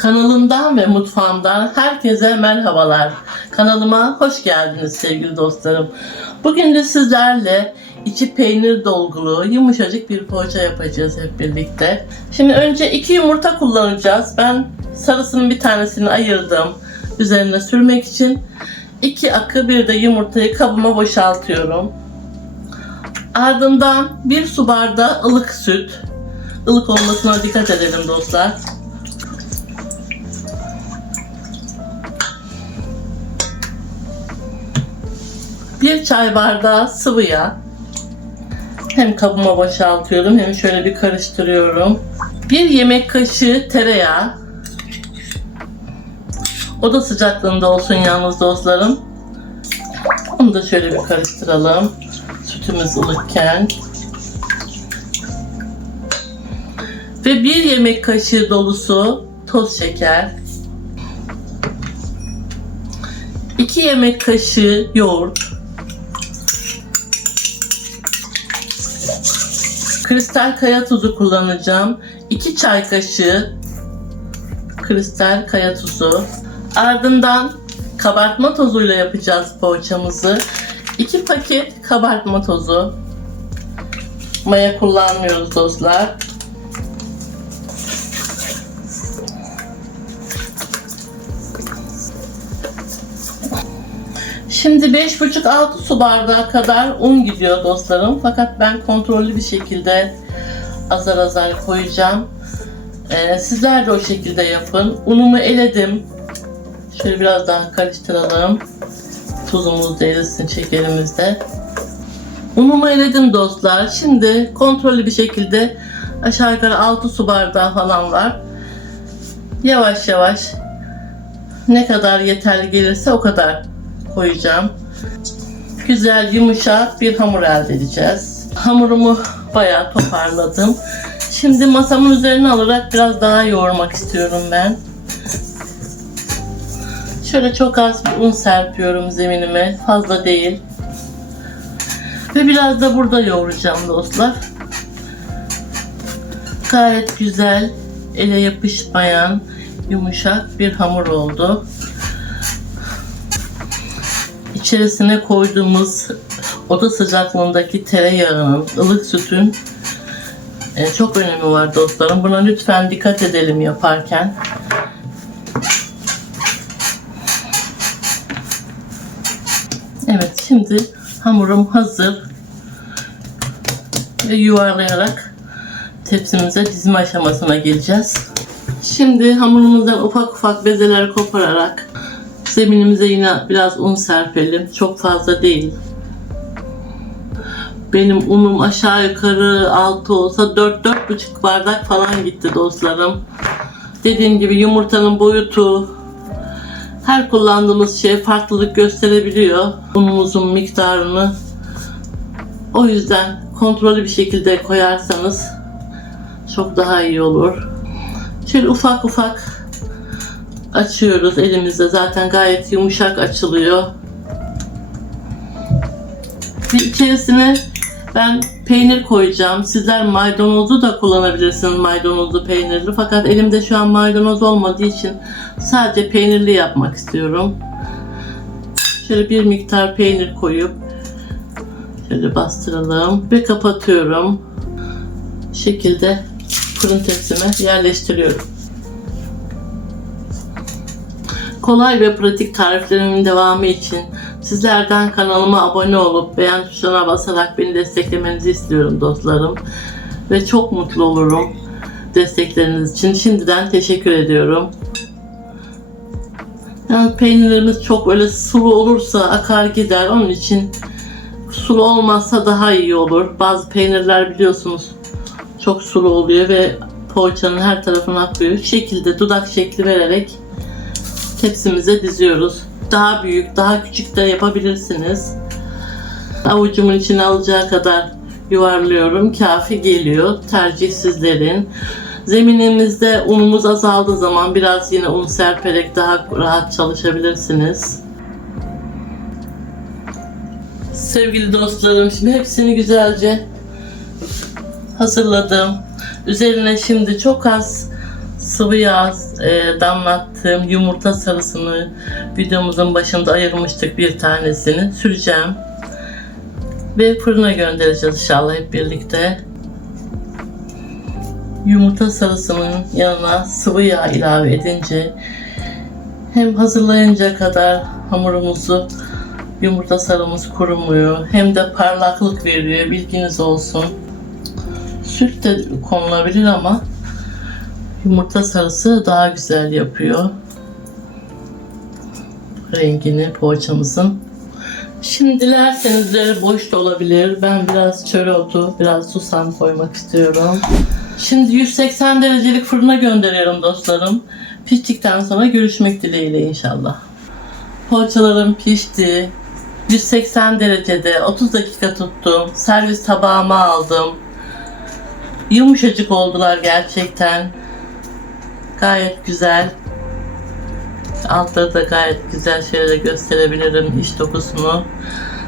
Kanalımdan ve mutfağımdan herkese merhabalar. Kanalıma hoş geldiniz sevgili dostlarım. Bugün de sizlerle içi peynir dolgulu yumuşacık bir poğaça yapacağız hep birlikte. Şimdi önce iki yumurta kullanacağız. Ben sarısının bir tanesini ayırdım üzerine sürmek için. İki akı bir de yumurtayı kabıma boşaltıyorum. Ardından bir su bardağı ılık süt. Ilık olmasına dikkat edelim dostlar. Bir çay bardağı sıvı yağ. Hem kabıma boşaltıyorum hem şöyle bir karıştırıyorum. Bir yemek kaşığı tereyağı. Oda sıcaklığında olsun yalnız dostlarım. Onu da şöyle bir karıştıralım. Sütümüz ılıkken. Ve bir yemek kaşığı dolusu toz şeker. 2 yemek kaşığı yoğurt. Kristal kaya tuzu kullanacağım. 2 çay kaşığı kristal kaya tuzu. Ardından kabartma tozuyla yapacağız poğaçamızı. 2 paket kabartma tozu. Maya kullanmıyoruz dostlar. Şimdi 5,5-6 su bardağı kadar un gidiyor dostlarım. Fakat ben kontrollü bir şekilde azar azar koyacağım. Ee, sizler de o şekilde yapın. Unumu eledim. Şöyle biraz daha karıştıralım. Tuzumuz da erisin, şekerimiz de. Unumu eledim dostlar. Şimdi kontrollü bir şekilde aşağı yukarı 6 su bardağı falan var. Yavaş yavaş ne kadar yeterli gelirse o kadar koyacağım. Güzel yumuşak bir hamur elde edeceğiz. Hamurumu bayağı toparladım. Şimdi masamın üzerine alarak biraz daha yoğurmak istiyorum ben. Şöyle çok az bir un serpiyorum zeminime. Fazla değil. Ve biraz da burada yoğuracağım dostlar. Gayet güzel, ele yapışmayan, yumuşak bir hamur oldu. İçerisine koyduğumuz oda sıcaklığındaki tereyağının, ılık sütün e, çok önemi var dostlarım. Buna lütfen dikkat edelim yaparken. Evet şimdi hamurum hazır. Ve yuvarlayarak tepsimize dizme aşamasına geleceğiz. Şimdi hamurumuzdan ufak ufak bezeler kopararak zeminimize yine biraz un serpelim. Çok fazla değil. Benim unum aşağı yukarı 6 olsa 4-4,5 bardak falan gitti dostlarım. Dediğim gibi yumurtanın boyutu, her kullandığımız şey farklılık gösterebiliyor. Unumuzun miktarını. O yüzden kontrollü bir şekilde koyarsanız çok daha iyi olur. Şöyle ufak ufak açıyoruz elimizde. Zaten gayet yumuşak açılıyor. Ve içerisine ben peynir koyacağım. Sizler maydanozu da kullanabilirsiniz maydanozlu peynirli. Fakat elimde şu an maydanoz olmadığı için sadece peynirli yapmak istiyorum. Şöyle bir miktar peynir koyup şöyle bastıralım ve kapatıyorum. Şekilde fırın tepsime yerleştiriyorum. Kolay ve pratik tariflerimin devamı için sizlerden kanalıma abone olup beğen tuşuna basarak beni desteklemenizi istiyorum dostlarım. Ve çok mutlu olurum destekleriniz için. Şimdiden teşekkür ediyorum. Yani peynirlerimiz çok öyle sulu olursa akar gider. Onun için sulu olmazsa daha iyi olur. Bazı peynirler biliyorsunuz çok sulu oluyor ve poğaçanın her tarafına akıyor. Şekilde dudak şekli vererek tepsimize diziyoruz. Daha büyük, daha küçük de yapabilirsiniz. Avucumun içine alacağı kadar yuvarlıyorum. Kafi geliyor. Tercih sizlerin. Zeminimizde unumuz azaldığı zaman biraz yine un serperek daha rahat çalışabilirsiniz. Sevgili dostlarım şimdi hepsini güzelce hazırladım. Üzerine şimdi çok az sıvı yağ e, damlattığım yumurta sarısını videomuzun başında ayırmıştık bir tanesini süreceğim. Ve fırına göndereceğiz inşallah hep birlikte. Yumurta sarısının yanına sıvı yağ ilave edince hem hazırlayınca kadar hamurumuzu yumurta sarımız kurumuyor hem de parlaklık veriyor bilginiz olsun. Süt de konulabilir ama yumurta sarısı daha güzel yapıyor rengini poğaçamızın. Şimdi dilerseniz üzeri boş da olabilir. Ben biraz çörotu, biraz susam koymak istiyorum. Şimdi 180 derecelik fırına gönderiyorum dostlarım. Piştikten sonra görüşmek dileğiyle inşallah. Poğaçalarım pişti. 180 derecede 30 dakika tuttum. Servis tabağıma aldım. Yumuşacık oldular gerçekten. Gayet güzel. Altları da gayet güzel şöyle gösterebilirim iç dokusunu.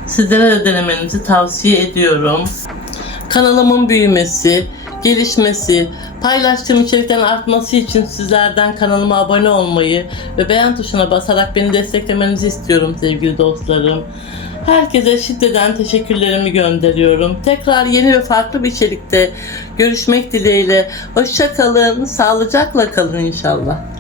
Sizlere de denemenizi tavsiye ediyorum. Kanalımın büyümesi, gelişmesi, paylaştığım içeriklerin artması için sizlerden kanalıma abone olmayı ve beğen tuşuna basarak beni desteklemenizi istiyorum sevgili dostlarım. Herkese şimdiden teşekkürlerimi gönderiyorum. Tekrar yeni ve farklı bir içerikte görüşmek dileğiyle. Hoşça kalın, sağlıcakla kalın inşallah.